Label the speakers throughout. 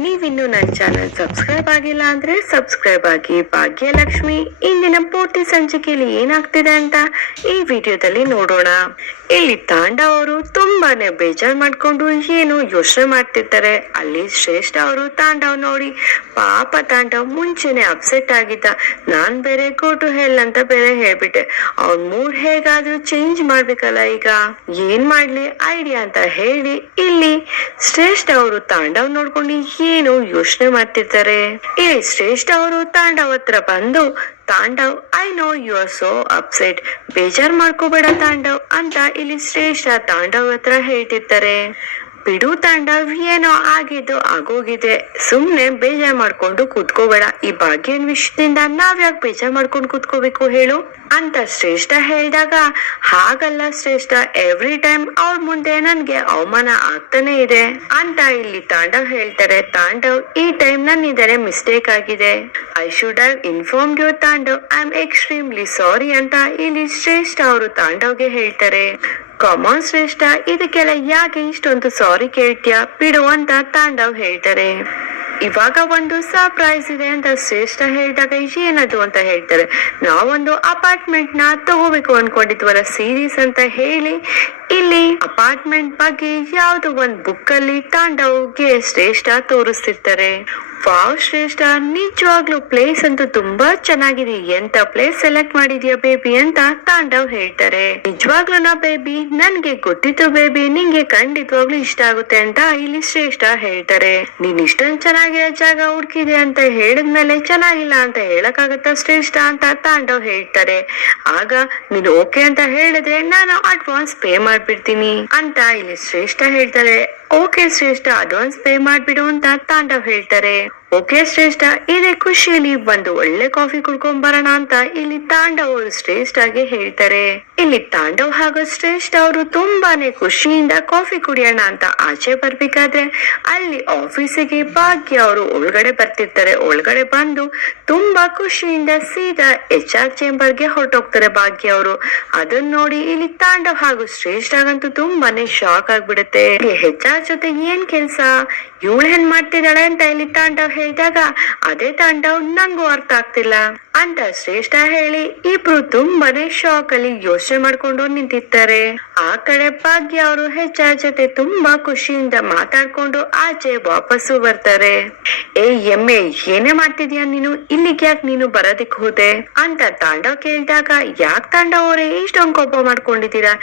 Speaker 1: ನೀವಿನ್ನು ನನ್ನ channel subscribe ಆಗಿಲ್ಲ ಅಂದ್ರೆ ಸಬ್ಸ್ಕ್ರೈಬ್ ಆಗಿ ಭಾಗ್ಯಲಕ್ಷ್ಮಿ. ಇಂದಿನ ಪೂರ್ತಿ ಸಂಚಿಕೆಯಲ್ಲಿ ಏನಾಗ್ತಿದೆ ಅಂತ ಈ ವಿಡಿಯೋದಲ್ಲಿ ನೋಡೋಣ. ಇಲ್ಲಿ ತಾಂಡ ಅವರು ತುಂಬಾನೇ ಬೇಜಾರ್ ಮಾಡ್ಕೊಂಡು ಏನು ಯೋಚನೆ ಮಾಡ್ತಿರ್ತಾರೆ. ಅಲ್ಲಿ ಶ್ರೇಷ್ಠ ಅವರು ತಾಂಡವ್ ನೋಡಿ. ಪಾಪ ತಾಂಡವ್ ಮುಂಚೆನೆ ಅಪ್ಸೆಟ್ ಆಗಿದ್ದ. ನಾನ್ ಬೇರೆ ಕೋಟು ಹೆಲ್ ಅಂತ ಬೇರೆ ಹೇಳ್ಬಿಟ್ಟೆ. ಅವ್ನ್ ಮೂಡ್ ಹೇಗಾದ್ರೂ ಚೇಂಜ್ ಮಾಡ್ಬೇಕಲ್ಲ ಈಗ. ಏನ್ ಮಾಡ್ಲಿ? ಐಡಿಯಾ ಅಂತ ಹೇಳಿ ಇಲ್ಲಿ ಶ್ರೇಷ್ಠ ಅವರು ತಾಂಡವ್ ನೋಡ್ಕೊಂಡು ಏನು ಯೋಚನೆ ಮಾಡ್ತಿರ್ತಾರೆ ಇಲ್ಲಿ ಶ್ರೇಷ್ಠ ಅವರು ತಾಂಡವ್ ಹತ್ರ ಬಂದು, Tandav I know you are so upset ಬೇಜಾರ್ ಮಾಡ್ಕೋಬೇಡ ತಾಂಡವ್ ಅಂತ ಇಲ್ಲಿ ಶ್ರೇಷ್ಠ ತಾಂಡವ್ ಹತ್ರ ಹೇಳ್ತಿರ್ತಾರೆ ಬಿಡು ತಾಂಡವ್ ಏನೋ ಆಗಿದ್ದು ಆಗೋಗಿದೆ. ಸುಮ್ನೆ ಬೇಜಾರ್ ಮಾಡ್ಕೊಂಡು ಕೂತ್ಕೋಬೇಡ. ಈ ಭಾಗ್ಯನ್ ವಿಷಯದಿಂದ ನಾವ್ ಯಾಕೆ ಬೇಜಾರ್ ಮಾಡ್ಕೊಂಡು ಕೂತ್ಕೋಬೇಕು ಹೇಳು? ಅಂತ ಶ್ರೇಷ್ಠ ಹೇಳಿದಾಗ, ಹಾಗಲ್ಲ ಶ್ರೇಷ್ಠ ಎವ್ರಿ ಟೈಮ್ ಅವ್ರ ಮುಂದೆ ನನ್ಗೆ ಅವಮಾನ ಆಗ್ತಾನೆ ಇದೆ ಅಂತ ಇಲ್ಲಿ ತಾಂಡವ್ ಹೇಳ್ತಾರೆ. ತಾಂಡವ್, ಈ ಟೈಮ್ ನನ್ನಿದರೆ ಮಿಸ್ಟೇಕ್ ಆಗಿದೆ. I should have inform you Tandav. I am extremely sorry ಅಂತ ಇಲ್ಲಿ ಶ್ರೇಷ್ಠ ಅವರು ತಾಂಡವ್ಗೆ ಹೇಳ್ತಾರೆ. ಕಾಮನ್ ಶ್ರೇಷ್ಠ ಇದಕ್ಕೆಲ್ಲ ಯಾಕೆ ಇಷ್ಟೊಂದು ಸಾರಿ ಕೇಳ್ತೀಯ? ಬಿಡು ಅಂತ ತಾಂಡವ್ ಹೇಳ್ತಾರೆ. ಇವಾಗ ಒಂದು ಸರ್ಪ್ರೈಸ್ ಇದೆ ಅಂತ ಶ್ರೇಷ್ಠ ಹೇಳಿದಾಗ ಏನದು ಅಂತ ಹೇಳ್ತಾರೆ. ನಾವೊಂದು ಅಪಾರ್ಟ್ಮೆಂಟ್ನ ತಗೋಬೇಕು ಅನ್ಕೊಂಡಿದ್ವಲ್ಲ ಸೀರೀಸ್ ಅಂತ ಹೇಳಿ. ಇಲ್ಲಿ ಅಪಾರ್ಟ್ಮೆಂಟ್ ಬಗ್ಗೆ ಯಾವ್ದೋ ಒಂದ್ ಬುಕ್ ಅಲ್ಲಿ ತಾಂಡವ್ಗೆ ಶ್ರೇಷ್ಠ ತೋರಿಸ್ತಿರ್ತಾರೆ. ವಾವ್ ಶ್ರೇಷ್ಠ. ನಿಜವಾಗ್ಲೂ ಪ್ಲೇಸ್ ಅಂತೂ ತುಂಬಾ ಚೆನ್ನಾಗಿದೆ. ಎಂತ ಪ್ಲೇಸ್ ಸೆಲೆಕ್ಟ್ ಮಾಡಿದ್ಯಾ ಬೇಬಿ ಅಂತ ತಾಂಡವ್ ಹೇಳ್ತಾರೆ. ನಿಜವಾಗ್ಲೂ ನಾ ಬೇಬಿ ನನ್ಗೆ ಗೊತ್ತಿತ್ತು ಬೇಬಿ ನಿಂಗೆ ಖಂಡಿತವಾಗ್ಲೂ ಇಷ್ಟ ಆಗುತ್ತೆ ಅಂತ ಇಲ್ಲಿ ಶ್ರೇಷ್ಠ ಹೇಳ್ತಾರೆ. ನೀನ್ ಇಷ್ಟೊಂದ್ ಚೆನ್ನಾಗಿರೋ ಜಾಗ ಹುಡ್ಕಿದೆ ಅಂತ ಹೇಳಿದ್ಮೇಲೆ ಚೆನ್ನಾಗಿಲ್ಲ ಅಂತ ಹೇಳಕ್ಕಾಗತ್ತಾ ಶ್ರೇಷ್ಠ ಅಂತ ತಾಂಡವ್ ಹೇಳ್ತಾರೆ. ಆಗ ನೀನು ಓಕೆ ಅಂತ ಹೇಳಿದ್ರೆ ನಾನು ಅಡ್ವಾನ್ಸ್ ಪೇ ಮಾಡ್ಬಿಡ್ತೀನಿ ಅಂತ ಇಲ್ಲಿ ಶ್ರೇಷ್ಠ ಹೇಳ್ತಾರೆ. ಓಕೆ ಶ್ರೇಷ್ಠ ಅಡ್ವಾನ್ಸ್ ಪೇ ಮಾಡ್ಬಿಡು ಅಂತ ತಾಂಡವ್ ಹೇಳ್ತಾರೆ. ಓಕೆ ಶ್ರೇಷ್ಠ ಇದೇ ಖುಷಿಯಲ್ಲಿ ಬಂದು ಒಳ್ಳೆ ಕಾಫಿ ಕುಡ್ಕೊಂಡ್ ಬರೋಣ ಅಂತ ಇಲ್ಲಿ ತಾಂಡವ್ ಅವರು ಶ್ರೇಷ್ಠಗೆ ಹೇಳ್ತಾರೆ. ಇಲ್ಲಿ ತಾಂಡವ್ ಹಾಗೂ ಶ್ರೇಷ್ಠ ಅವರು ತುಂಬಾನೇ ಖುಷಿಯಿಂದ ಕಾಫಿ ಕುಡಿಯೋಣ ಅಂತ ಆಚೆ ಬರ್ಬೇಕಾದ್ರೆ ಅಲ್ಲಿ ಆಫೀಸಿಗೆ ಭಾಗ್ಯ ಅವರು ಒಳಗಡೆ ಬರ್ತಿರ್ತಾರೆ. ಒಳಗಡೆ ಬಂದು ತುಂಬಾ ಖುಷಿಯಿಂದ ಸೀದಾ ಎಚ್ ಆರ್ ಚೇಂಬರ್ಗೆ ಹೊರಟೋಗ್ತಾರೆ ಭಾಗ್ಯ ಅವರು. ಅದನ್ನ ನೋಡಿ ಇಲ್ಲಿ ತಾಂಡವ್ ಹಾಗೂ ಶ್ರೇಷ್ಠಗಂತೂ ತುಂಬಾನೇ ಶಾಕ್ ಆಗ್ಬಿಡುತ್ತೆ. ಹೆಚ್ ಆರ್ ಜೊತೆ ಏನ್ ಕೆಲ್ಸ? ಇವಳು ಏನ್ ಮಾಡ್ತಿದ್ದಾಳೆ ಅಂತ ಇಲ್ಲಿ ತಾಂಡವ್ ಹೇಳಿದಾಗ ಅದೇ ತಾಂಡವ್ ನಂಗೂ ಅರ್ಥ ಆಗ್ತಿಲ್ಲ. ಅಂತ ಶ್ರೇಷ್ಠ ಹೇಳಿ, ಇಬ್ರು ತುಂಬಾನೇ ಶಾಕ್ ಅಲ್ಲಿ ಯೋಚನೆ ಮಾಡ್ಕೊಂಡು ನಿಂತಿರ್ತಾರೆ ಆ ಕಡೆ ಭಾಗ್ಯ ಅವರು ಹೆಚ್ಚಾರ್ ಜೊತೆ ತುಂಬಾ ಖುಷಿಯಿಂದ ಮಾತಾಡ್ಕೊಂಡು ಆಚೆ ವಾಪಸ್ಸು ಬರ್ತಾರೆ. ಏ, ಎಮ್ಮೆ, ಏನೇ ಮಾಡ್ತಿದ್ಯಾ ನೀನು? ಇಲ್ಲಿಗೆ ಯಾಕೆ ನೀನು ಬರೋದಿಕ್ ಹೋದೆ? ಅಂತ ತಾಂಡವ್ ಕೇಳಿದಾಗ, ಯಾಕೆ ತಾಂಡವ್ ಅವರೇ ಇಷ್ಟೊಂದು ಕೋಪ ಮಾಡ್ಕೊಂಡಿದ್ದೀರಾ?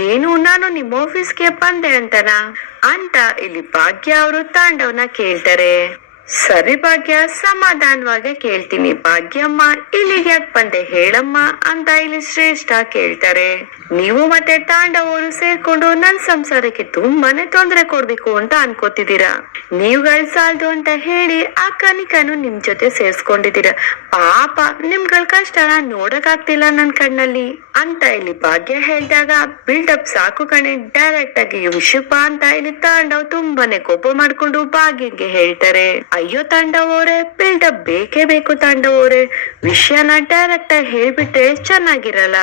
Speaker 1: ಏನು, ನಾನು ನಿಮ್ಮ ಆಫೀಸ್ಗೆ ಬಂದೆ ಅಂತನಾ? ಅಂತ ಇಲ್ಲಿ ಭಾಗ್ಯ ಅವರು ತಾಂಡವ್ನ ಕೇಳ್ತಾರೆ. ಸರಿ ಭಾಗ್ಯ, ಸಮಾಧಾನವಾಗಿ ಕೇಳ್ತೀನಿ. ಭಾಗ್ಯಮ್ಮ, ಇಲ್ಲಿಗೆ ಯಾಕೆ ಬಂದೆ ಹೇಳಮ್ಮ ಅಂತ ಇಲ್ಲಿ ಶ್ರೇಷ್ಠ ಕೇಳ್ತಾರೆ. ನೀವು ಮತ್ತೆ ತಾಂಡವರು ಸೇರ್ಕೊಂಡು ನನ್ ಸಂಸಾರಕ್ಕೆ ತುಂಬಾನೇ ತೊಂದರೆ ಕೊಡ್ಬೇಕು ಅಂತ ಅನ್ಕೋತಿದ್ದೀರಾ? ನೀವು ಸಾಲದು ಅಂತ ಹೇಳಿ ಆ ಕನಿಕನು ನಿಮ್ ಜೊತೆ ಸೇರ್ಸ್ಕೊಂಡಿದ್ದೀರಾ. ಪಾಪ, ನಿಮ್ಗಳ ಕಷ್ಟನ ನೋಡಕ್ ಆಗ್ತಿಲ್ಲ ನನ್ ಕಣ್ಣಲ್ಲಿ. ಅಂತ ಇಲ್ಲಿ ಭಾಗ್ಯ ಹೇಳಿದಾಗ ಬಿಲ್ಡಪ್ ಸಾಕು ಕಣೆ. ಡೈರೆಕ್ಟ್ ಆಗಿ ಯುಶುಪ ಅಂತ ಇಲ್ಲಿ ತಾಂಡವ್ ತುಂಬಾನೇ ಕೋಪ ಮಾಡ್ಕೊಂಡು ಭಾಗ್ಯಂಗೆ ಹೇಳ್ತಾರೆ. ಅಯ್ಯೋ ತಾಂಡವೋರೆ ಬಿಲ್ಡ ಬಿಲ್ಡಪ್ ಬೇಕೇ ಬೇಕು ತಾಂಡವೋರೆ. ವಿಷಯನ ಡೈರೆಕ್ಟ್ ಆಗಿ ಹೇಳ್ಬಿಟ್ರೆ ಚೆನ್ನಾಗಿರಲ್ಲ.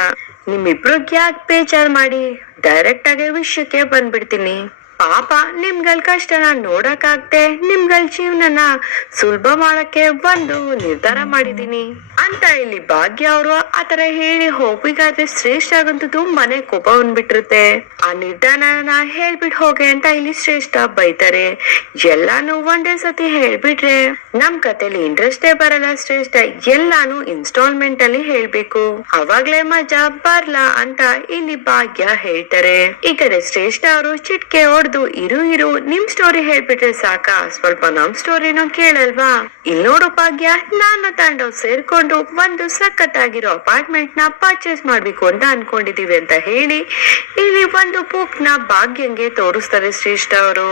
Speaker 1: ನಿಮ್ಮಿಬ್ರಿಗೆ ಯಾಕೆ ಬೇಜಾರ್ ಮಾಡಿ ಡೈರೆಕ್ಟ್ ಆಗಿ ವಿಷಯಕ್ಕೆ ಬಂದ್ಬಿಡ್ತೀನಿ. ಪಾಪ, ನಿಮ್ಗಳ ಕಷ್ಟನ ನೋಡಕ್ಕಾಗ್ದೆ ನಿಮ್ಗಳ ಜೀವನನ ಸುಲಭ ಮಾಡಕ್ಕೆ ಒಂದು ನಿರ್ಧಾರ ಮಾಡಿದೀನಿ ಅಂತ ಇಲ್ಲಿ ಭಾಗ್ಯ ಅವರು ಆತರ ಹೇಳಿ ಹೋಗ್ಬೇಕಾದ್ರೆ ಶ್ರೇಷ್ಠ ಆಗಂತದ್ದು ತುಂಬಾನೇ ಕೋಪ ಬಂದ್ಬಿಟ್ಟಿರುತ್ತೆ. ಆ ನಿರ್ಧಾರನ ಹೇಳ್ಬಿಟ್ ಹೋಗೆ ಅಂತ ಇಲ್ಲಿ ಶ್ರೇಷ್ಠ ಬೈತಾರೆ. ಎಲ್ಲಾನು ಒಂದೇ ಸತಿ ಹೇಳ್ಬಿಟ್ರೆ ನಮ್ ಕತೆಲಿ ಇಂಟ್ರೆಸ್ಟೇ ಬರಲ್ಲ ಶ್ರೇಷ್ಠ, ಎಲ್ಲಾನು ಇನ್ಸ್ಟಾಲ್ಮೆಂಟ್ ಅಲ್ಲಿ ಹೇಳ್ಬೇಕು. ಅವಾಗ್ಲೇ ಮಜಾ ಬರ್ಲಾ ಅಂತ ಇಲ್ಲಿ ಭಾಗ್ಯ ಹೇಳ್ತಾರೆ. ಈ ಕಡೆ ಶ್ರೇಷ್ಠ ಅವರು ಚಿಟ್ಕೆ ಹೊಡೆದು ಇರು ಇರು, ನಿಮ್ ಸ್ಟೋರಿ ಹೇಳ್ಬಿಟ್ರೆ ಸಾಕ? ಸ್ವಲ್ಪ ನಮ್ ಸ್ಟೋರಿನೂ ಕೇಳಲ್ವಾ? ಇಲ್ ನೋಡು ಭಾಗ್ಯ, ನಾನು ತಾಂಡವ್ ಸೇರ್ಕೊಂಡು ಒಂದು ಸಖತ್ತಾಗಿರೋ ಅಪಾರ್ಟ್ಮೆಂಟ್ನ ಪರ್ಚೇಸ್ ಮಾಡ್ಬೇಕು ಅಂತ ಅನ್ಕೊಂಡಿದೀವಿ ಅಂತ ಹೇಳಿ, ಇಲ್ಲಿ ಒಂದು ಬುಕ್ನ ಭಾಗ್ಯಂಗೆ ತೋರಿಸ್ತಾರೆ ಶ್ರೇಷ್ಠ ಅವರು.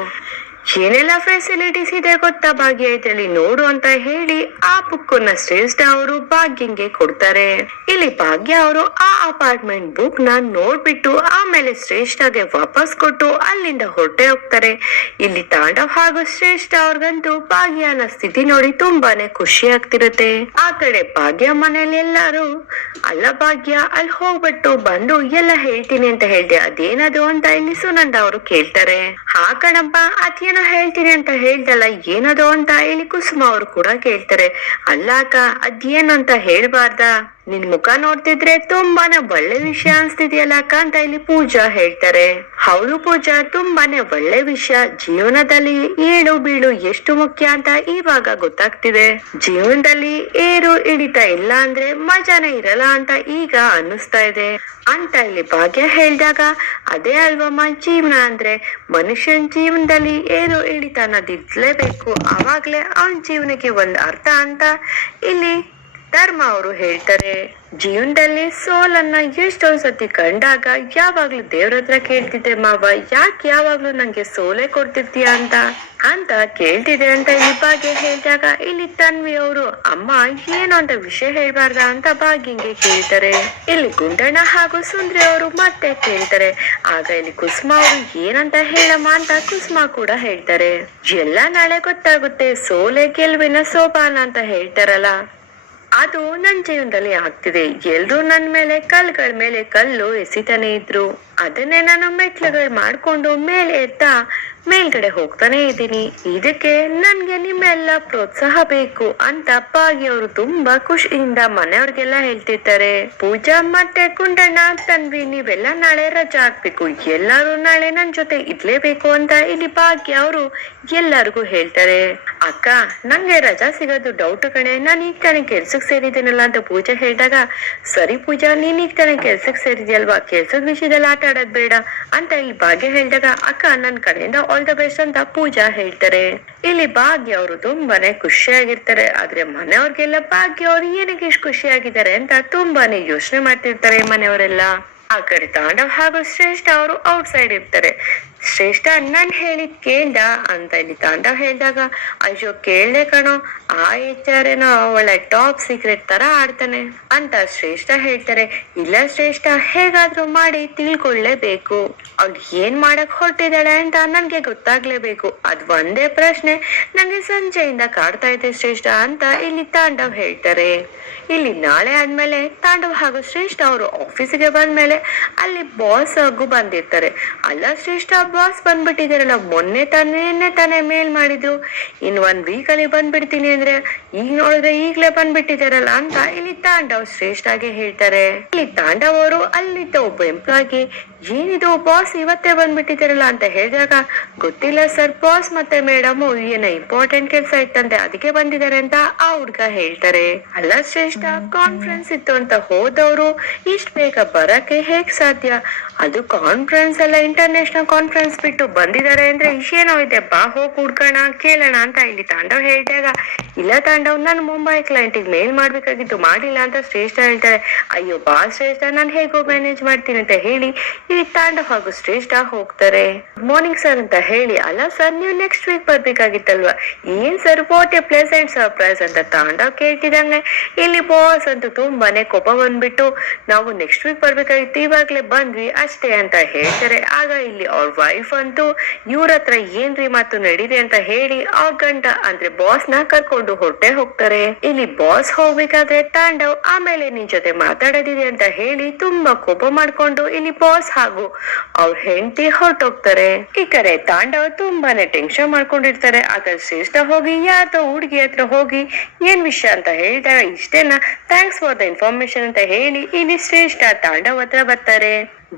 Speaker 1: ಏನೆಲ್ಲ ಫೆಸಿಲಿಟೀಸ್ ಇದೆ ಗೊತ್ತಾ ಭಾಗ್ಯ ಇದ್ರಲ್ಲಿ ನೋಡು ಅಂತ ಹೇಳಿ ಆ ಬುಕ್ನ ಶ್ರೇಷ್ಠ ಅವರು ಭಾಗ್ಯಂಗೆ ಕೊಡ್ತಾರೆ. ಇಲ್ಲಿ ಭಾಗ್ಯ ಅವರು ಆ ಅಪಾರ್ಟ್ಮೆಂಟ್ ಬುಕ್ನ ನೋಡ್ಬಿಟ್ಟು ಆಮೇಲೆ ಶ್ರೇಷ್ಠಗೆ ವಾಪಸ್ ಕೊಟ್ಟು ಅಲ್ಲಿಂದ ಹೊರಟೆ ಹೋಗ್ತಾರೆ. ಇಲ್ಲಿ ತಾಂಡವ್ ಹಾಗೂ ಶ್ರೇಷ್ಠ ಅವ್ರಿಗಂತೂ ಭಾಗ್ಯನ ಸ್ಥಿತಿ ನೋಡಿ ತುಂಬಾನೇ ಖುಷಿ ಆಗ್ತಿರುತ್ತೆ. ಆ ಕಡೆ ಭಾಗ್ಯ ಮನೇಲಿ ಎಲ್ಲಾರು, ಅಲ್ಲ ಭಾಗ್ಯ, ಅಲ್ಲಿ ಹೋಗ್ಬಿಟ್ಟು ಬಂದು ಎಲ್ಲ ಹೇಳ್ತೀನಿ ಅಂತ ಹೇಳ್ದೆ, ಅದೇನದು? ಅಂತ ಇಲ್ಲಿ ಸುನಂದ ಅವರು ಕೇಳ್ತಾರೆ. ಹಾ ಕಣಪ್ಪ ಅದೇನು ಏನೋ ಹೇಳ್ತೀನಿ ಅಂತ ಹೇಳ್ದಲ್ಲ, ಏನದು ಅಂತ ಹೇಳಿ ಕುಸುಮ ಅವ್ರು ಕೂಡ ಕೇಳ್ತಾರೆ. ಅಲ್ಲ ಅಕ್ಕ ಅದೇನು ಅಂತ ಹೇಳ್ಬಾರ್ದ? ನಿನ್ ಮುಖ ನೋಡ್ತಿದ್ರೆ ತುಂಬಾನೇ ಒಳ್ಳೆ ವಿಷಯ ಅನ್ಸ್ತಿದ್ಯಲ್ಲ ಅಕ್ಕ ಅಂತ ಇಲ್ಲಿ ಪೂಜಾ ಹೇಳ್ತಾರೆ. ಹೌದು ಪೂಜಾ, ತುಂಬಾನೇ ಒಳ್ಳೆ ವಿಷಯ. ಜೀವನದಲ್ಲಿ ಏಳು ಬೀಳು ಎಷ್ಟು ಮುಖ್ಯ ಅಂತ ಇವಾಗ ಗೊತ್ತಾಗ್ತಿದೆ. ಜೀವನದಲ್ಲಿ ಏರು ಇಳಿತ ಇಲ್ಲ ಅಂದ್ರೆ ಮಜಾನೇ ಇರಲ್ಲ ಅಂತ ಈಗ ಅನ್ನಿಸ್ತಾ ಇದೆ. ಅಂತ ಇಲ್ಲಿ ಭಾಗ್ಯ ಹೇಳ್ದಾಗ, ಅದೇ ಅಲ್ವಮ್ಮ ಜೀವನ ಅಂದ್ರೆ ಮನುಷ್ಯನ್ ಜೀವನದಲ್ಲಿ ಏರು ಇಳಿತ ಅನ್ನೋದಿರ್ಲೇಬೇಕು ಅವಾಗ್ಲೇ ಅವನ್ ಜೀವನಕ್ಕೆ ಒಂದ್ ಅರ್ಥ ಅಂತ ಇಲ್ಲಿ ಧರ್ಮ ಅವರು ಹೇಳ್ತಾರೆ. ಜೀವನದಲ್ಲಿ ಸೋಲನ್ನ ಎಷ್ಟೊಂದ್ ಸತಿ ಕಂಡಾಗ ಯಾವಾಗ್ಲೂ ದೇವ್ರ ಹತ್ರ ಕೇಳ್ತಿದ್ದೆ, ಮಾವ, ಯಾಕೆ ಯಾವಾಗ್ಲೂ ನಂಗೆ ಸೋಲೆ ಕೊಡ್ತಿರ್ತೀಯ ಅಂತ? ಅಂತ ಕೇಳ್ತಿದೆ ಅಂತ ಈ ಬಾಗೆ ಹೇಳಿದಾಗ, ಇಲ್ಲಿ ತನ್ವಿ ಅವರು, ಅಮ್ಮ, ಏನು ಅಂತ ವಿಷಯ ಹೇಳ್ಬಾರ್ದ ಅಂತ ಬಾಗಿಂಗೆ ಕೇಳ್ತಾರೆ. ಇಲ್ಲಿ ಗುಂಡಣ್ಣ ಹಾಗೂ ಸುಂದ್ರಿ ಅವರು ಮತ್ತೆ ಕೇಳ್ತಾರೆ. ಆಗ ಇಲ್ಲಿ ಕುಸುಮ ಅವರು ಏನಂತ ಹೇಳಮ್ಮ ಅಂತ ಕುಸುಮ ಕೂಡ ಹೇಳ್ತಾರೆ. ಎಲ್ಲ ನಾಳೆ ಗೊತ್ತಾಗುತ್ತೆ, ಸೋಲೆ ಗೆಲುವಿನ ಸೋಪಾನ ಅಂತ ಹೇಳ್ತಾರಲ್ಲ. ಅದು ನನ್ನ ಜೀವನದಲ್ಲಿ ಆಗ್ತಿದೆ. ಎಲ್ರೂ ನನ್ನ ಮೇಲೆ ಕಲ್ಗಳ ಮೇಲೆ ಕಲ್ಲು ಎಸಿತಾನೆ ಇದ್ರು. ಅದನ್ನೇ ನಾನು ಮೆಟ್ಲುಗಳು ಮಾಡ್ಕೊಂಡು ಮೇಲೆ ಎತ್ತಾ ಮೇಲ್ಗಡೆ ಹೋಗ್ತಾನೆ ಇದ್ದೀನಿ. ಇದಕ್ಕೆ ನನ್ಗೆ ನಿಮ್ಮೆಲ್ಲ ಪ್ರೋತ್ಸಾಹ ಬೇಕು ಅಂತ ಅಪ್ಪಾಗಿ ಅವರು ತುಂಬಾ ಖುಷಿಯಿಂದ ಮನೆಯವ್ರಿಗೆಲ್ಲ ಹೇಳ್ತಿರ್ತಾರೆ. ಪೂಜಾ ಮತ್ತೆ ಕುಂಡಣ್ಣ, ತನ್ವಿ, ನೀವೆಲ್ಲ ನಾಳೆ ರಜಾ ಹಾಕ್ಬೇಕು. ಎಲ್ಲಾರು ನಾಳೆ ನನ್ ಜೊತೆ ಇರ್ಲೇಬೇಕು ಅಂತ ಇಲ್ಲಿ ಭಾಗ್ಯ ಅವರು ಎಲ್ಲರಿಗೂ ಹೇಳ್ತಾರೆ. ಅಕ್ಕ, ನಂಗೆ ರಜಾ ಸಿಗೋದು ಡೌಟ್ ಕಣೆ. ನಾನ್ ಈಗ ತಾನೇ ಕೆಲ್ಸಕ್ ಸೇರಿದ್ದೀನಲ್ಲ ಅಂತ ಪೂಜಾ ಹೇಳಿದಾಗ, ಸರಿ ಪೂಜಾ, ನೀನ್ ಈಗ ತಾನೇ ಕೆಲ್ಸಕ್ ಸೇರಿದ್ಯಲ್ವಾ? ಕೆಲ್ಸದ ವಿಷಯದಲ್ಲಿ ಆಟ ಆಡೋದ್ ಬೇಡ. ಅಂತ ಇಲ್ಲಿ ಭಾಗ್ಯ ಹೇಳಿದಾಗ, ಅಕ್ಕ, ನನ್ ಕಡೆಯಿಂದ ಆಲ್ ದ ಬೆಸ್ಟ್ ಅಂತ ಪೂಜಾ ಹೇಳ್ತಾರೆ. ಇಲ್ಲಿ ಭಾಗ್ಯ ಅವರು ತುಂಬಾನೇ ಖುಷಿಯಾಗಿರ್ತಾರೆ. ಆದ್ರೆ ಮನೆಯವ್ರಿಗೆಲ್ಲ ಭಾಗ್ಯ ಅವ್ರು ಏನಕ್ಕೆ ಇಷ್ಟು ಖುಷಿಯಾಗಿದ್ದಾರೆ ಅಂತ ತುಂಬಾನೇ ಯೋಚನೆ ಮಾಡ್ತಿರ್ತಾರೆ ಮನೆಯವರೆಲ್ಲ. ಆ ಕಡೆ ತಾಂಡವ್ ಹಾಗೂ ಶ್ರೇಷ್ಠ ಅವರು ಔಟ್ ಸೈಡ್ ಇರ್ತಾರೆ. ಶ್ರೇಷ್ಠ ನಾನ್ ಹೇಳಿದ್ ಕೇಳ್ದ ಅಂತ ಇಲ್ಲಿ ಹೇಳಿದಾಗ ಹೇಳ್ದಾಗ, ಅಯ್ಯೋ, ಕೇಳ್ದೆ ಕಣೋ, ಆ ಎಚ್ ಏನೋ ಒಳ್ಳೆ ಟಾಪ್ ಸೀಕ್ರೆಟ್ ತರ ಆಡ್ತಾನೆ ಅಂತ ಶ್ರೇಷ್ಠ ಹೇಳ್ತಾರೆ. ಇಲ್ಲ ಶ್ರೇಷ್ಠ, ಹೇಗಾದ್ರೂ ಮಾಡಿ ತಿಳ್ಕೊಳ್ಳೇಬೇಕು. ಅವ್ಳು ಏನ್ ಮಾಡಕ್ ಹೊರಟಿದ್ದಾಳೆ ಅಂತ ನನ್ಗೆ ಗೊತ್ತಾಗ್ಲೇಬೇಕು. ಅದ್ ಒಂದೇ ಪ್ರಶ್ನೆ. ನಂಗೆ ಸಂಜೆಯಿಂದ ಕಾಡ್ತಾ ಇದೆ ಶ್ರೇಷ್ಠ ಅಂತ ಇಲ್ಲಿ ತಾಂಡವ್ ಹೇಳ್ತಾರೆ. ಇಲ್ಲಿ ನಾಳೆ ಆದ್ಮೇಲೆ ತಾಂಡವ್ ಹಾಗೂ ಶ್ರೇಷ್ಠ ಅವರು ಆಫೀಸಿಗೆ ಬಂದ್ಮೇಲೆ ಅಲ್ಲಿ ಬಾಸ್ ಆಗು ಬಂದಿರ್ತಾರೆ. ಅಲ್ಲ ಶ್ರೇಷ್ಠ ಬಾಸ್ ಬಂದ್ಬಿಟ್ಟಿದಾರಲ್ಲ ಮೊನ್ನೆ ತಾನೇ ತಾನೇ ಮೇಲ್ ಮಾಡಿದ್ರು. ಇನ್ ಒಂದ್ ವೀಕ್ ಅಲ್ಲಿ ಬಂದ್ಬಿಡ್ತೀನಿ ಅಂದ್ರೆ ಈಗ ನೋಡಿದ್ರೆ ಈಗ್ಲೇ ಬಂದ್ಬಿಟ್ಟಿದಾರಲ್ಲ ಅಂತ ಇಲ್ಲಿ ತಾಂಡವ್ ಶ್ರೇಷ್ಠ ಆಗಿ ಹೇಳ್ತಾರೆ. ಇಲ್ಲಿ ತಾಂಡವ್ ಅವರು ಅಲ್ಲಿದ್ದ ಒಬ್ಬ ಎಂಪ್ಲಾಗಿ ಏನಿದು ಬಾಸ್ ಇವತ್ತೇ ಬಂದ್ಬಿಟ್ಟಿದಾರಲ್ಲ ಅಂತ ಹೇಳಿದಾಗ, ಗೊತ್ತಿಲ್ಲ ಸರ್ ಬಾಸ್ ಮತ್ತೆ ಮೇಡಮ್ ಏನೋ ಇಂಪಾರ್ಟೆಂಟ್ ಕೆಲಸ ಇತ್ತಂತೆ, ಅದಕ್ಕೆ ಬಂದಿದ್ದಾರೆ ಅಂತ ಆ ಹುಡ್ಗ ಹೇಳ್ತಾರೆ. ಅಲ್ಲ ಶ್ರೇಷ್ಠ ಕಾನ್ಫರೆನ್ಸ್ ಇತ್ತು ಅಂತ ಹೋದವರು ಇಷ್ಟ ಬೇಗ ಬರಕ್ಕೆ ಹೇಗ್ ಸಾಧ್ಯ? ಅದು ಕಾನ್ಫರೆನ್ಸ್ ಎಲ್ಲ ಇಂಟರ್ನ್ಯಾಷನಲ್ ಕಾನ್ಫರೆನ್ಸ್ ಬಿಟ್ಟು ಬಂದಿದ್ದಾರೆ ಅಂದ್ರೆ ಇಶೇನೋ ಬಾ, ಹೋಗ್ ಹುಡ್ಕೋಣ ಕೇಳೋಣ ಅಂತ ಇಲ್ಲಿ ತಾಂಡವ್ ಹೇಳಿದಾಗ, ಇಲ್ಲ ತಾಂಡವ್, ನಾನು ಮುಂಬೈ ಕ್ಲೈಂಟಿಗೆ ಮೇಲ್ ಮಾಡ್ಬೇಕಾಗಿತ್ತು, ಮಾಡಿಲ್ಲ ಅಂತ ಶ್ರೇಷ್ಠ ಹೇಳ್ತಾರೆ. ಅಯ್ಯೋ ಬಾ ಶ್ರೇಷ್ಠ, ನಾನು ಹೇಗೋ ಮ್ಯಾನೇಜ್ ಮಾಡ್ತೀನಿ ಅಂತ ಹೇಳಿ ಇಲ್ಲಿ ತಾಂಡವ್ ಹಾಗೂ ಶ್ರೇಷ್ಠ ಹೋಗ್ತಾರೆ. ಮಾರ್ನಿಂಗ್ ಸರ್ ಅಂತ ಹೇಳಿ, ಅಲ್ಲ ಸರ್ ನೀವು ನೆಕ್ಸ್ಟ್ ವೀಕ್ ಬರ್ಬೇಕಾಗಿತ್ತಲ್ವಾ? ಏನ್ sir what a pleasant surprise ಅಂತ ತಾಂಡವ್ ಕೇಳ್ತಿದಂಗೆ ಇಲ್ಲಿ ಬಾಸ್ ಅಂತ ತುಂಬಾನೇ ಕೋಪ ಬಂದ್ಬಿಟ್ಟು, ನಾವು ನೆಕ್ಸ್ಟ್ ವೀಕ್ ಬರ್ಬೇಕಾಗಿತ್ತು, ಇವಾಗ್ಲೇ ಬಂದ್ವಿ ಅಷ್ಟೇ ಅಂತ ಹೇಳ್ತಾರೆ. ಆಗ ಇಲ್ಲಿ ಅವ್ರ ವೈಫ್ ಅಂತೂ ಇವ್ರ ಹತ್ರ ಏನ್ರಿ ಮಾತು ನಡೀದೆ ಅಂತ ಹೇಳಿ ಆ ಗಂಡ, ಅಂದ್ರೆ ಬಾಸ್ನ ಕರ್ಕೊಂಡು ಹೊರಟೆ ಹೋಗ್ತಾರೆ. ಇಲ್ಲಿ ಬಾಸ್ ಹೋಗ್ಬೇಕಾದ್ರೆ ತಾಂಡವ್ ಆಮೇಲೆ ನಿನ್ ಜೊತೆ ಮಾತಾಡೋದಿದೆ ಅಂತ ಹೇಳಿ ತುಂಬಾ ಕೋಪ ಮಾಡ್ಕೊಂಡು ಇಲ್ಲಿ ಬಾಸ್ ಹಾಗೂ ಅವ್ರ ಹೆಂಡತಿ ಹೊರಟೋಗ್ತಾರೆ. ಈ ಕಡೆ ತಾಂಡವ್ ತುಂಬಾನೇ ಟೆನ್ಷನ್ ಮಾಡ್ಕೊಂಡಿರ್ತಾರೆ. ಆಗ ಶ್ರೇಷ್ಠ ಹೋಗಿ, ಯಾರ್ದೋ ಹುಡುಗಿ ಹತ್ರ ಹೋಗಿ ಏನ್ ವಿಷಯ ಅಂತ ಹೇಳಿದಾಗ ಇಷ್ಟೇನಾ? ಥ್ಯಾಂಕ್ಸ್ ಫಾರ್ ದ ಇನ್ಫಾರ್ಮೇಶನ್ ಅಂತ ಹೇಳಿ ಇಲ್ಲಿ ಶ್ರೇಷ್ಠ ತಾಂಡವ್ ಹತ್ರ ಬರ್ತಾರೆ.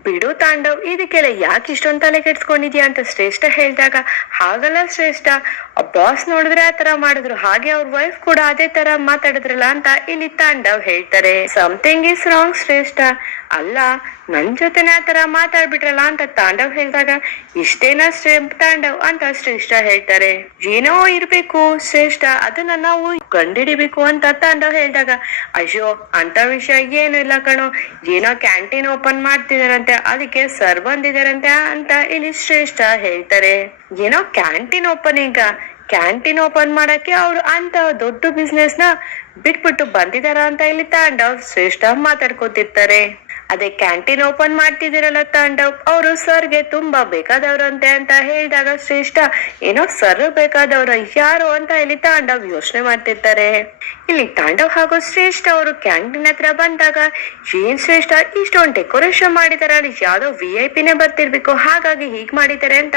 Speaker 1: ಬಿಡು ತಾಂಡವ್ ಇದಕ್ಕೆಲ್ಲ ಯಾಕೆ ಇಷ್ಟೊಂದು ತಲೆ ಕೆಡ್ಸ್ಕೊಂಡಿದ್ಯಾ ಅಂತ ಶ್ರೇಷ್ಠ ಹೇಳಿದಾಗ, ಹಾಗಲ್ಲ ಶ್ರೇಷ್ಠ ಬಾಸ್ ನೋಡಿದ್ರೆ ಆ ತರ ಮಾಡಿದ್ರು, ಹಾಗೆ ಅವ್ರ ವೈಫ್ ಕೂಡ ಅದೇ ತರ ಮಾತಾಡಿದ್ರಲ್ಲ ಅಂತ ಇಲ್ಲಿ ತಾಂಡವ್ ಹೇಳ್ತಾರೆ. ಸಮಥಿಂಗ್ ಇಸ್ ರಾಂಗ್ ಶ್ರೇಷ್ಠ. ಅಲ್ಲ ನನ್ ಜೊತೆನೆ ತರ ಮಾತಾಡ್ಬಿಟ್ರಲ್ಲ ಅಂತ ತಾಂಡವ್ ಹೇಳಿದಾಗ, ಇಷ್ಟೇನಾ ತಾಂಡವ್ ಅಂತ ಶ್ರೇಷ್ಠ ಹೇಳ್ತಾರೆ. ಏನೋ ಇರ್ಬೇಕು, ಶ್ರೇಷ್ಠ ಅದನ್ನ ನಾವು ಕಂಡಿಡಿಬೇಕು ಅಂತ ತಾಂಡವ್ ಹೇಳಿದಾಗ, ಅಯ್ಯೋ, ಅಂತ ವಿಷಯ ಏನು ಇಲ್ಲ ಕಣೋ. ಏನೋ ಕ್ಯಾಂಟೀನ್ ಓಪನ್ ಮಾಡ್ತಿದಾರಂತೆ, ಅದಕ್ಕೆ ಸರ್ ಬಂದಿದಾರಂತೆ ಅಂತ ಇಲ್ಲಿ ಶ್ರೇಷ್ಠ ಹೇಳ್ತಾರೆ. ಏನೋ ಕ್ಯಾಂಟೀನ್ ಓಪನಿಂಗ್ ಕ್ಯಾಂಟೀನ್ ಓಪನ್ ಮಾಡಕ್ಕೆ ಅವ್ರು ಅಂತ ದೊಡ್ಡ ಬಿಸ್ನೆಸ್ನ ಬಿಟ್ಬಿಟ್ಟು ಬಂದಿದಾರ ಅಂತ ಇಲ್ಲಿ ತಾಂಡವ್ ಶ್ರೇಷ್ಠ ಮಾತಾಡ್ಕೊತಿರ್ತಾರೆ. ಅದೇ ಕ್ಯಾಂಟೀನ್ ಓಪನ್ ಮಾಡ್ತಿದ್ದೀರಲ್ಲ ತಾಂಡವ್ ಅವರು ಸರ್ಗೆ ತುಂಬಾ ಬೇಕಾದವ್ರಂತೆ ಅಂತ ಹೇಳಿದಾಗ ಶ್ರೇಷ್ಠ, ಏನೋ ಸರ್ ಬೇಕಾದವ್ರ, ಯಾರು ಅಂತ ಇಲ್ಲಿ ತಾಂಡವ್ ಯೋಚನೆ ಮಾಡ್ತಿರ್ತಾರೆ. ಇಲ್ಲಿ ತಾಂಡವ್ ಹಾಗೂ ಶ್ರೇಷ್ಠ ಅವರು ಕ್ಯಾಂಟೀನ್ ಹತ್ರ ಬಂದಾಗ, ಏನ್ ಶ್ರೇಷ್ಠ, ಇಷ್ಟೊಂದು ಡೆಕೋರೇಷನ್ ಮಾಡಿದಾರೆ ಅಲ್ಲಿ, ಯಾವ್ದೋ ವಿ ಐ ಪಿನೇ ಬರ್ತಿರ್ಬೇಕು, ಹಾಗಾಗಿ ಹೀಗ್ ಮಾಡಿದ್ದಾರೆ ಅಂತ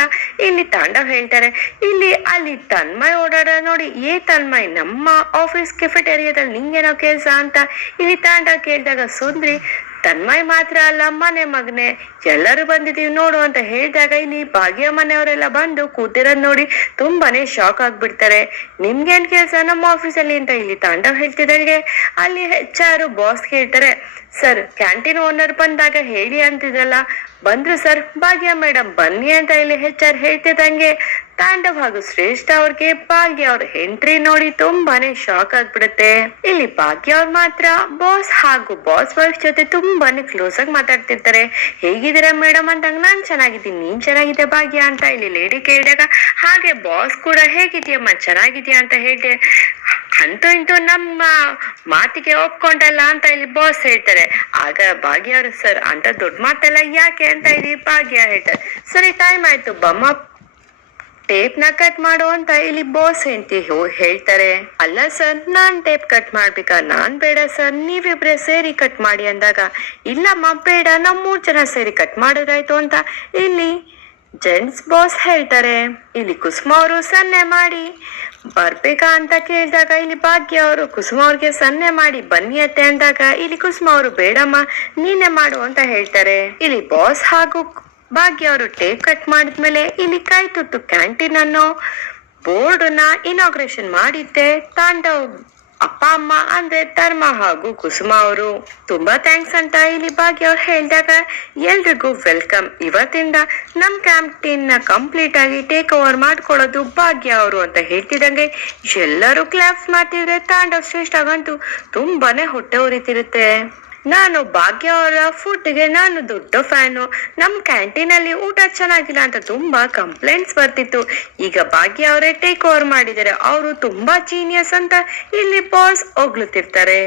Speaker 1: ಇಲ್ಲಿ ತಾಂಡವ್ ಹೇಳ್ತಾರೆ. ಇಲ್ಲಿ ಅಲ್ಲಿ ತನ್ಮಯ್ ಓಡಾಡ, ನೋಡಿ, ಏ ತನ್ಮಯ್, ನಮ್ಮ ಆಫೀಸ್ ಕೆಫೆಟೇರಿಯಾದಲ್ಲಿ ನಿಂಗೇನೋ ಕೆಲಸ ಅಂತ ಇಲ್ಲಿ ತಾಂಡವ್ ಕೇಳಿದಾಗ, ಸುಂದ್ರಿ ತನ್ಮಯ್ ಮಾತ್ರ ಅಲ್ಲ ಮನೆ ಮಗನೆ. ಎಲ್ಲರೂ ಬಂದಿದೀವಿ ನೋಡು ಅಂತ ಹೇಳಿದಾಗ ಇಲ್ಲಿ ಭಾಗ್ಯ ಮನೆಯವರೆಲ್ಲ ಬಂದು ಕೂತಿರೋದ್ ನೋಡಿ ತುಂಬಾನೇ ಶಾಕ್ ಆಗ್ಬಿಡ್ತಾರೆ. ನಿಮ್ಗೇನ್ ಕೆಲಸ? ನಮ್ಮ ಆಫೀಸಲ್ಲಿ ಅಂತ ಇಲ್ಲಿ ತಾಂಡವ್ ಹೇಳ್ತಿದಂಗೆ ಅಲ್ಲಿ ಹೆಚ್ಚಾರು ಬಾಸ್ ಕೇಳ್ತಾರೆ ಸರ್ ಕ್ಯಾಂಟೀನ್ ಓನರ್ ಬಂದಾಗ ಹೇಳಿ ಅಂತಿದ್ರಲ್ಲ. ಬಂದ್ರು ಸರ್ ಭಾಗ್ಯ ಮೇಡಮ್ ಬನ್ನಿ ಅಂತ ಇಲ್ಲಿ ಹೆಚ್ಚಾರ್ ಹೇಳ್ತಿದಂಗೆ ತಾಂಡವ್ ಹಾಗೂ ಶ್ರೇಷ್ಠ ಅವ್ರಿಗೆ ಭಾಗ್ಯ. ಅವ್ರ ಎಂಟ್ರಿ ನೋಡಿ ತುಂಬಾನೇ ಶಾಕ್ ಆಗ್ಬಿಡುತ್ತೆ. ಇಲ್ಲಿ ಭಾಗ್ಯ ಅವ್ರ ಮಾತ್ರ ಬಾಸ್ ಹಾಗೂ ಬಾಸ್ ವೈಫ್ ಜೊತೆ ತುಂಬಾನೇ ಕ್ಲೋಸ್ ಆಗಿ ಮಾತಾಡ್ತಿರ್ತಾರೆ. ಹೇಗಿದ್ದೀರಾ ಮೇಡಮ್ ಅಂದಾಗ ನಾನ್ ಚೆನ್ನಾಗಿದ್ದೀನಿ, ನೀನ್ ಚೆನ್ನಾಗಿದೆ ಭಾಗ್ಯ ಅಂತ ಇಲ್ಲಿ ಲೇಡಿ ಕೇಳಿದಾಗ, ಹಾಗೆ ಬಾಸ್ ಕೂಡ ಹೇಗಿದ್ಯಮ್ಮ, ಚೆನ್ನಾಗಿದ್ಯಾ ಅಂತ ಹೇಳಿ ಅಂತೂ ಇಂತೂ ನಮ್ಮ ಮಾತಿಗೆ ಒಪ್ಕೊಂಡಲ್ಲ ಅಂತ ಇಲ್ಲಿ ಬಾಸ್ ಹೇಳ್ತಾರೆ. ಆಗ ಭಾಗ್ಯ ಅವರು, ಸರ್, ಅಂತ ದೊಡ್ಡ ಮಾತೆಲ್ಲ ಯಾಕೆ ಅಂತ ಇಲ್ಲಿ ಭಾಗ್ಯ ಹೇಳ್ತಾರೆ. ಸರಿ ಟೈಮ್ ಆಯ್ತು, ಬಮ್ಮ. ಟೇಪ್ನ ಕಟ್ ಮಾಡು ಅಂತ ಇಲ್ಲಿ ಬಾಸ್ ಹೆಂಡತಿ ಹೇಳ್ತಾರೆ. ಅಲ್ಲ ಸರ್ ನಾನ್ ಟೇಪ್ ಕಟ್ ಮಾಡ್ಬೇಕಾ? ನಾನ್ ಬೇಡ ಸರ್ ನೀವಿಬ್ರೆ ಸೇರಿ ಕಟ್ ಮಾಡಿ ಅಂದಾಗ, ಇಲ್ಲಮ್ಮ, ಬೇಡ ನಮ್ ಮೂರ್ ಜನ ಸೇರಿ ಕಟ್ ಮಾಡೋದಾಯ್ತು ಅಂತ ಇಲ್ಲಿ ಜೆಂಟ್ಸ್ ಬಾಸ್ ಹೇಳ್ತಾರೆ. ಇಲ್ಲಿ ಕುಸುಮ ಅವರು ಸನ್ನೆ ಮಾಡಿ. ಬರ್ಬೇಕಾ ಅಂತ ಕೇಳಿದಾಗ ಇಲ್ಲಿ ಭಾಗ್ಯ ಅವರು ಕುಸುಮ ಅವ್ರಿಗೆ ಸನ್ನೆ ಮಾಡಿ, ಬನ್ನಿ ಅತ್ತೆ ಅಂದಾಗ, ಇಲ್ಲಿ ಕುಸುಮ ಅವರು ಬೇಡಮ್ಮ, ನೀನೆ ಮಾಡು ಅಂತ ಹೇಳ್ತಾರೆ. ಇಲ್ಲಿ ಬಾಸ್ ಹಾಗೂ ಭಾಗ್ಯ ಅವರು ಟೇಪ್ ಕಟ್ ಮಾಡಿದ್ಮೇಲೆ ಇಲ್ಲಿ ಕೈ ತುಟ್ಟು ಕ್ಯಾಂಟೀನ್ ಅನ್ನೋ ಬೋರ್ಡ್ನ ಇನಾಗ್ರೇಷನ್ ಮಾಡಿದ್ದೆ. ತಾಂಡವ್ ಅಪ್ಪ, ಅಮ್ಮ ಅಂದ್ರೆ ಧರ್ಮ ಹಾಗೂ ಕುಸುಮ ಅವರು. ತುಂಬಾ ಥ್ಯಾಂಕ್ಸ್ ಅಂತ ಇಲ್ಲಿ ಭಾಗ್ಯ ಅವ್ರು ಹೇಳಿದಾಗ ಎಲ್ರಿಗೂ ವೆಲ್ಕಮ್ ಇವತ್ತಿಂದ ನಮ್ ಕ್ಯಾಂಟೀನ್ನ ಕಂಪ್ಲೀಟ್ ಆಗಿ ಟೇಕ್ ಓವರ್ ಮಾಡ್ಕೊಳ್ಳೋದು ಭಾಗ್ಯ ಅವರು ಅಂತ ಹೇಳ್ತಿದಂಗೆ ಎಲ್ಲರೂ ಕ್ಲಾಪ್ಸ್ ಮಾಡ್ತಿದ್ರೆ ತಾಂಡವ್ ಶ್ರೇಷ್ಠ ಆಗಂತೂ ತುಂಬಾನೇ ಹೊಟ್ಟೆ ಉರಿತಿರುತ್ತೆ. ನಾನು ಭಾಗ್ಯ ಅವರ ಫುಡ್ಗೆ ನಾನು ದೊಡ್ಡ ಫ್ಯಾನು. ನಮ್ಮ ಕ್ಯಾಂಟೀನಲ್ಲಿ ಊಟ ಚೆನ್ನಾಗಿಲ್ಲ ಅಂತ ತುಂಬಾ ಕಂಪ್ಲೇಂಟ್ಸ್ ಬರ್ತಿತ್ತು. ಈಗ ಭಾಗ್ಯ ಅವರೇ ಟೇಕ್ ಓವರ್ ಮಾಡಿದ್ದಾರೆ. ಅವರು ತುಂಬಾ ಜೀನಿಯಸ್ ಅಂತ ಇಲ್ಲಿ ಬಾಸ್ ಹೋಗ್ಲುತ್ತಿರ್ತಾರೆ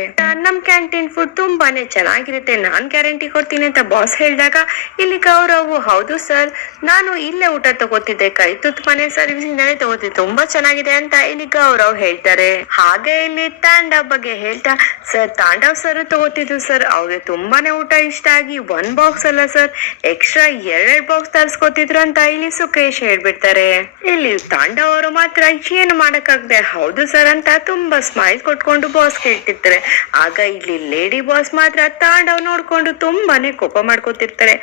Speaker 1: ನಮ್ಮ ಕ್ಯಾಂಟೀನ್ ಫುಡ್ ತುಂಬಾನೇ ಚೆನ್ನಾಗಿರುತ್ತೆ. ನಾನ್ ಗ್ಯಾರಂಟಿ ಕೊಡ್ತೀನಿ ಅಂತ ಬಾಸ್ ಹೇಳಿದಾಗ, ಇಲ್ಲಿ ಗೌರವ್. ಹೌದು ಸರ್ ನಾನು ಇಲ್ಲೇ ಊಟ ತಗೋತಿದ್ದೆ. ಕೈ ಮನೆ ಸರ್ವಿಸ್ ಇಂದಾನೆ ತಗೋತಿದ್ದೆ. ತುಂಬಾ ಚೆನ್ನಾಗಿದೆ ಅಂತ ಇಲ್ಲಿ ಗೌರವ್ ಹೇಳ್ತಾರೆ. ಹಾಗೆ ಇಲ್ಲಿ ತಾಂಡವ್ ಬಗ್ಗೆ ಹೇಳ್ತಾ ಸರ್ ತಾಂಡವ್ ಸರ್ ತಗೋತಿದ್ರು ಸರ್ ಅವ್ರಿಗೆ ತುಂಬಾನೇ ಊಟ ಇಷ್ಟ ಆಗಿ ಒನ್ ಬಾಕ್ಸ್ ಅಲ್ಲ ಸರ್ ಎಕ್ಸ್ಟ್ರಾ ಎರಡ್ ಬಾಕ್ಸ್ ತರ್ಸ್ಕೊತಿದ್ರು ಅಂತ ಇಲ್ಲಿ ಸುಖೇಶ್ ಹೇಳ್ಬಿಡ್ತಾರೆ. ಇಲ್ಲಿ ತಾಂಡವ್ ಅವರು ಮಾತ್ರ ಏನು ಮಾಡಕ್ಕಾಗದೆ ಹೌದು ಸರ್ ಅಂತ ತುಂಬಾ ಸ್ಮೈಲ್ ಕೊಟ್ಕೊಂಡು ಬಾಸ್ ಕೇಳ್ತಿರ್ತಾರೆ ಆಗ ಇಲ್ಲಿ ಲೇಡಿ ಬಾಸ್ ಮಾತ್ರ ತಾಂಡವ್ ನೋಡ್ಕೊಂಡು ತುಂಬಾನೇ ಕೋಪ ಮಾಡ್ಕೊತಿರ್ತಾರೆ.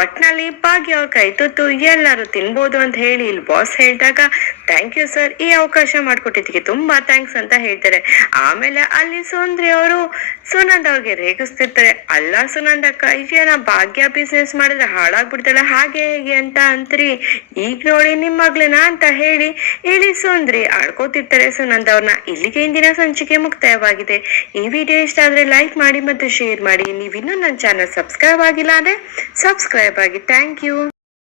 Speaker 1: ಒಟ್ನಲ್ಲಿ ಭಾಗ್ಯ ಅವ್ರ ಕೈ ತುತ್ತು ಎಲ್ಲಾರು ತಿನ್ಬೋದು ಅಂತ ಹೇಳಿ ಇಲ್ಲಿ ಬಾಸ್ ಹೇಳಿದಾಗ ಥ್ಯಾಂಕ್ ಯು ಸರ್ ಈ ಅವಕಾಶ ಮಾಡ್ಕೊಟ್ಟಿದ್ದಕ್ಕೆ ತುಂಬಾ ಥ್ಯಾಂಕ್ಸ್ ಅಂತ ಹೇಳ್ತಾರೆ. ಆಮೇಲೆ ಅಲ್ಲಿ ಸುಂದ್ರಿ ಅವರು ಸುನಂದ್ ಅವ್ರಿಗೆ ರೇಗಿಸ್ತಿರ್ತಾರೆ ಅಲ್ಲ ಸುನಂದ ಅಕ್ಕ ನಾ ಭಾಗ್ಯ ಬಿಸ್ನೆಸ್ ಮಾಡಿದ್ರೆ ಹಾಳಾಗ್ಬಿಡ್ತಾಳೆ, ಹಾಗೆ ಹೇಗೆ ಅಂತ ಅಂತ್ರಿ ಈಗ ನೋಡಿ ನಿಮ್ಮ ಮಗ್ಳನ ಅಂತ ಹೇಳಿ ಇಲ್ಲಿ ಸುಂದ್ರಿ. ಆಡ್ಕೋತಿರ್ತಾರೆ ಸುನಂದ ಅವ್ರನ್ನ. ಇಲ್ಲಿಗೆ ಇಂದಿನ ಸಂಚಿಕೆ ಮುಕ್ತಾಯವಾಗಿದೆ. ಈ ವಿಡಿಯೋ ಇಷ್ಟ ಆದ್ರೆ ಲೈಕ್ ಮಾಡಿ ಮತ್ತು ಶೇರ್ ಮಾಡಿ. ನೀವಿನ್ನೂ ನನ್ನ ಚಾನಲ್ ಸಬ್ಸ್ಕ್ರೈಬ್ ಆಗಿಲ್ಲ ಅಂದ್ರೆ ಸಬ್ಸ್ಕ್ರೈಬ್ ಆಗಿ. Thank you